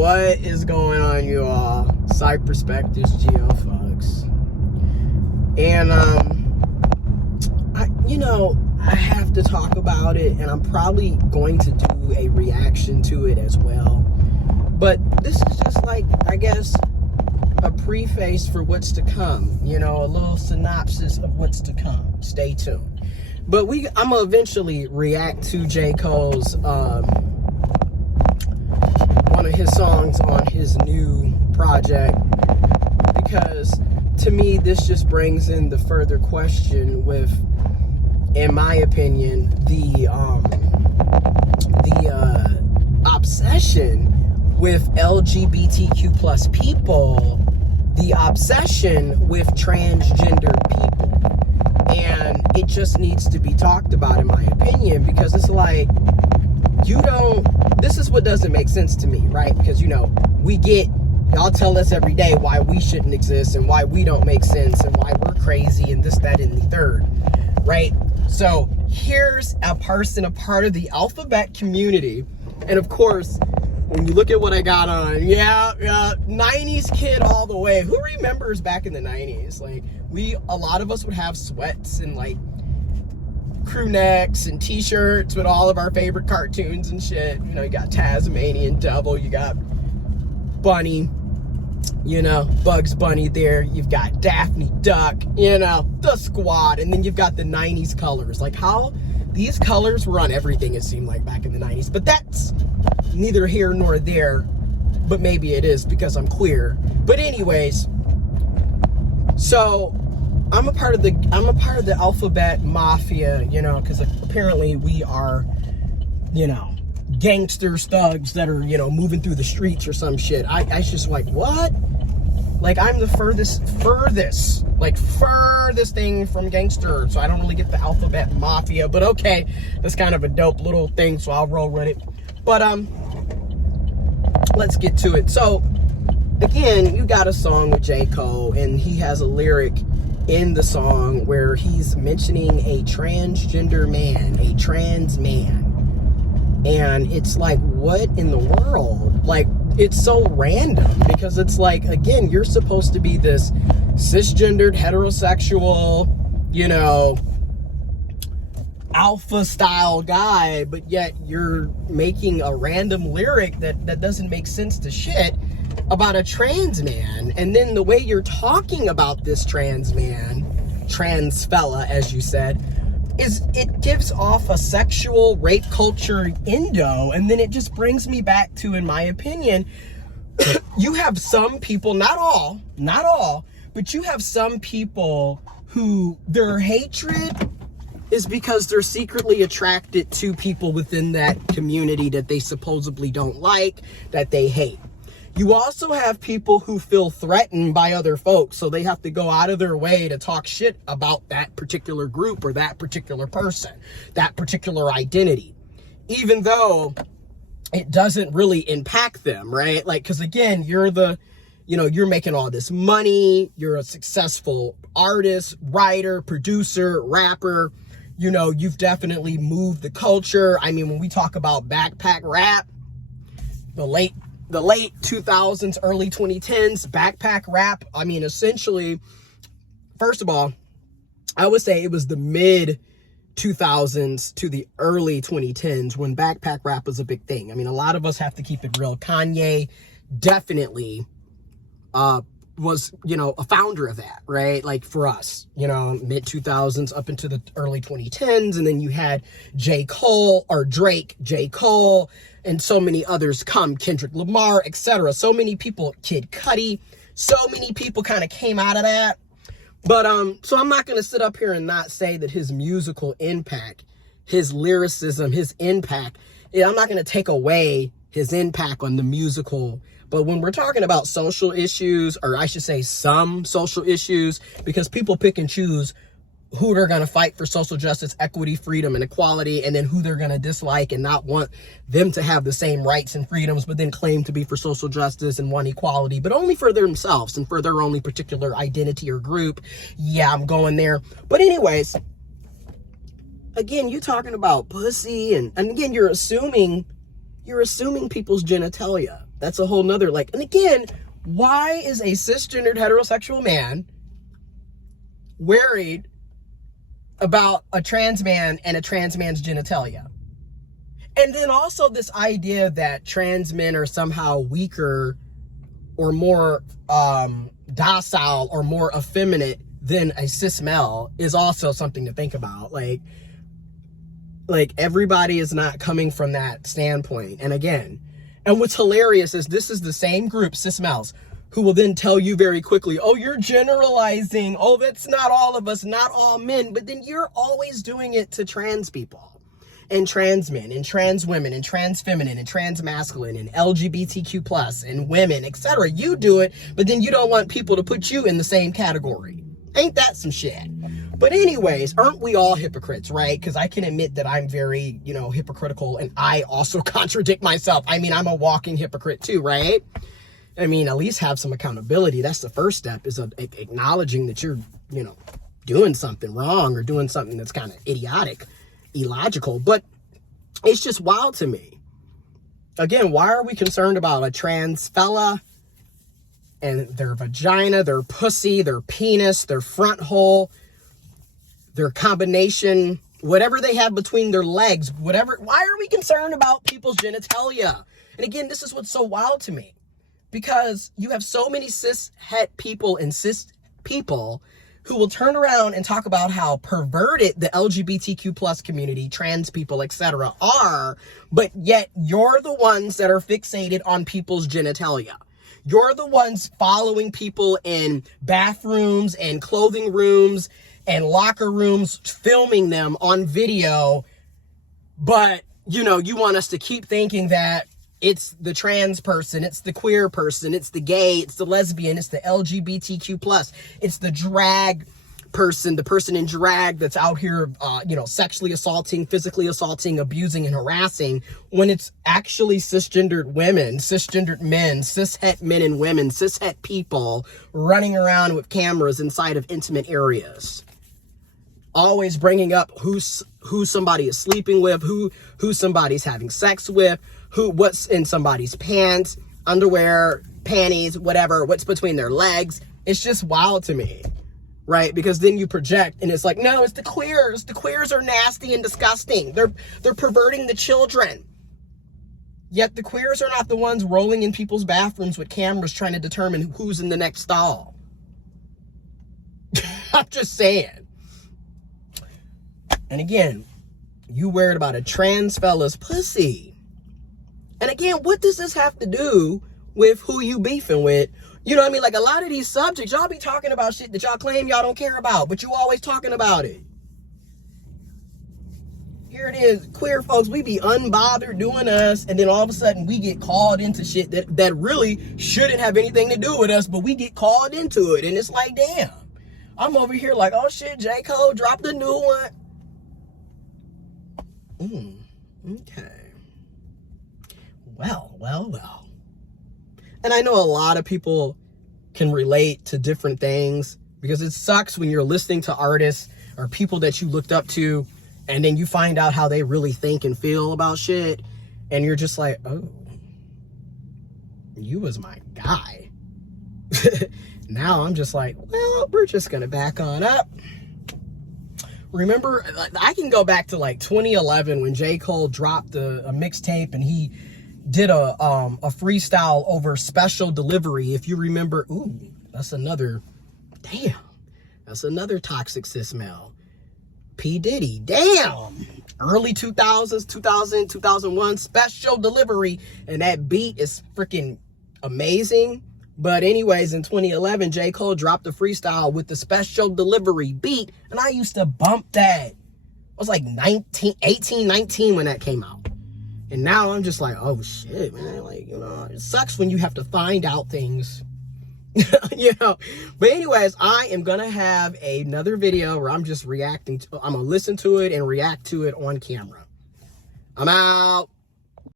What is going on, you all? Side Perspectives, Geo folks. And I have to talk about it, and I'm probably going to do a reaction to it as well. But this is just like, I guess, a preface for what's to come. A little synopsis of what's to come. Stay tuned. But I'm gonna eventually react to J. Cole's one of his songs on his new project, because to me this just brings in the further question with, in my opinion, the obsession with LGBTQ plus people, the obsession with transgender people. And it just needs to be talked about, in my opinion, because it's like, this is what doesn't make sense to me, right? Because, y'all tell us every day why we shouldn't exist and why we don't make sense and why we're crazy and this, that, and the third, right? So here's a person, a part of the alphabet community. And of course, when you look at what I got on, 90s kid all the way. Who remembers back in the 90s? Like, a lot of us would have sweats and like crew necks and t-shirts with all of our favorite cartoons and shit. You got Tasmanian Devil, you got Bunny, Bugs Bunny there. You've got Daffy Duck, the Squad, and then you've got the 90s colors. Like how these colors were on everything, it seemed like, back in the 90s. But that's neither here nor there, but maybe it is because I'm queer. But anyways, so I'm a part of the alphabet mafia, because apparently we are, gangsters, thugs that are, moving through the streets or some shit. I just like, what? Like, I'm the furthest thing from gangster, so I don't really get the alphabet mafia. But okay, that's kind of a dope little thing, so I'll roll with it. But let's get to it. So again, you got a song with J. Cole, and he has a lyric in the song where he's mentioning a transgender man, a trans man. And it's like, what in the world? Like, it's so random, because it's like, again, you're supposed to be this cisgendered, heterosexual, alpha style guy, but yet you're making a random lyric that doesn't make sense to shit about a trans man. And then the way you're talking about this trans man, trans fella, as you said, it gives off a sexual rape culture endo. And then it just brings me back to, in my opinion, you have some people, not all, but you have some people who their hatred is because they're secretly attracted to people within that community that they supposedly don't like, that they hate. You also have people who feel threatened by other folks, so they have to go out of their way to talk shit about that particular group or that particular person, that particular identity, even though it doesn't really impact them, right? Like, because again, you're making all this money, you're a successful artist, writer, producer, rapper, you've definitely moved the culture. I mean, when we talk about backpack rap, the late 2000s, early 2010s, backpack rap, I mean, essentially, first of all, I would say it was the mid 2000s to the early 2010s when backpack rap was a big thing. I mean, a lot of us have to keep it real. Kanye definitely was, a founder of that, right? Like, for us, mid 2000s up into the early 2010s. And then you had J. Cole, and so many others come, Kendrick Lamar, etc. So many people, Kid Cudi, so many people kind of came out of that. But so I'm not going to sit up here and not say that his musical impact, his lyricism, his impact, I'm not going to take away his impact on the musical. But when we're talking about social issues, or I should say some social issues, because people pick and choose who they're going to fight for social justice, equity, freedom, and equality, and then who they're going to dislike and not want them to have the same rights and freedoms, but then claim to be for social justice and want equality, but only for themselves and for their only particular identity or group. Yeah, I'm going there. But anyways, again, you're talking about pussy, and again, you're assuming you're assuming people's genitalia. That's a whole nother, like, and again, why is a cisgendered heterosexual man worried about a trans man and a trans man's genitalia? And then also this idea that trans men are somehow weaker or more docile or more effeminate than a cis male is also something to think about. Like everybody is not coming from that standpoint. And again, and what's hilarious is this is the same group, cis males, who will then tell you very quickly, oh, you're generalizing. Oh, that's not all of us, not all men. But then you're always doing it to trans people and trans men and trans women and trans feminine and trans masculine and LGBTQ plus and women, etc. You do it, but then you don't want people to put you in the same category. Ain't that some shit? But anyways, aren't we all hypocrites, right? Because I can admit that I'm very, hypocritical, and I also contradict myself. I mean, I'm a walking hypocrite too, right? I mean, at least have some accountability. That's the first step, is acknowledging that you're, doing something wrong or doing something that's kind of idiotic, illogical. But it's just wild to me. Again, why are we concerned about a trans fella and their vagina, their pussy, their penis, their front hole, their combination, whatever they have between their legs, whatever? Why are we concerned about people's genitalia? And again, this is what's so wild to me, because you have so many cis het people and cis people who will turn around and talk about how perverted the LGBTQ plus community, trans people, etc. are, but yet you're the ones that are fixated on people's genitalia. You're the ones following people in bathrooms and clothing rooms and locker rooms, filming them on video. But, you want us to keep thinking that it's the trans person, it's the queer person, it's the gay, it's the lesbian, it's the LGBTQ plus, it's the drag person, the person in drag that's out here, sexually assaulting, physically assaulting, abusing, and harassing, when it's actually cisgendered women, cisgendered men, cis-het men and women, cis-het people running around with cameras inside of intimate areas. Always bringing up who somebody is sleeping with, who somebody's having sex with, what's in somebody's pants, underwear, panties, whatever, what's between their legs. It's just wild to me, right? Because then you project, and it's like, no, it's the queers. The queers are nasty and disgusting. They're perverting the children. Yet the queers are not the ones rolling in people's bathrooms with cameras trying to determine who's in the next stall. I'm just saying. And again, you worried about a trans fella's pussy. And again, what does this have to do with who you beefing with? You know what I mean? Like, a lot of these subjects, y'all be talking about shit that y'all claim y'all don't care about, but you always talking about it. Here it is, queer folks, we be unbothered doing us, and then all of a sudden we get called into shit that really shouldn't have anything to do with us, but we get called into it, and it's like, damn. I'm over here like, oh shit, J. Cole dropped a new one. Okay. Well. And I know a lot of people can relate to different things, because it sucks when you're listening to artists or people that you looked up to, and then you find out how they really think and feel about shit, and you're just like, oh, you was my guy. Now I'm just like, well, we're just gonna back on up. Remember, I can go back to like 2011 when J. Cole dropped a mixtape, and he did a freestyle over Special Delivery. If you remember, that's another toxic cis male. P. Diddy, damn. Early 2000s, 2000, 2001, Special Delivery. And that beat is freaking amazing. But anyways, in 2011, J. Cole dropped a freestyle with the Special Delivery beat, and I used to bump that. I was like 18, 19 when that came out. And now I'm just like, oh shit, man. Like, it sucks when you have to find out things. But anyways, I am gonna have another video where I'm just I'm gonna listen to it and react to it on camera. I'm out.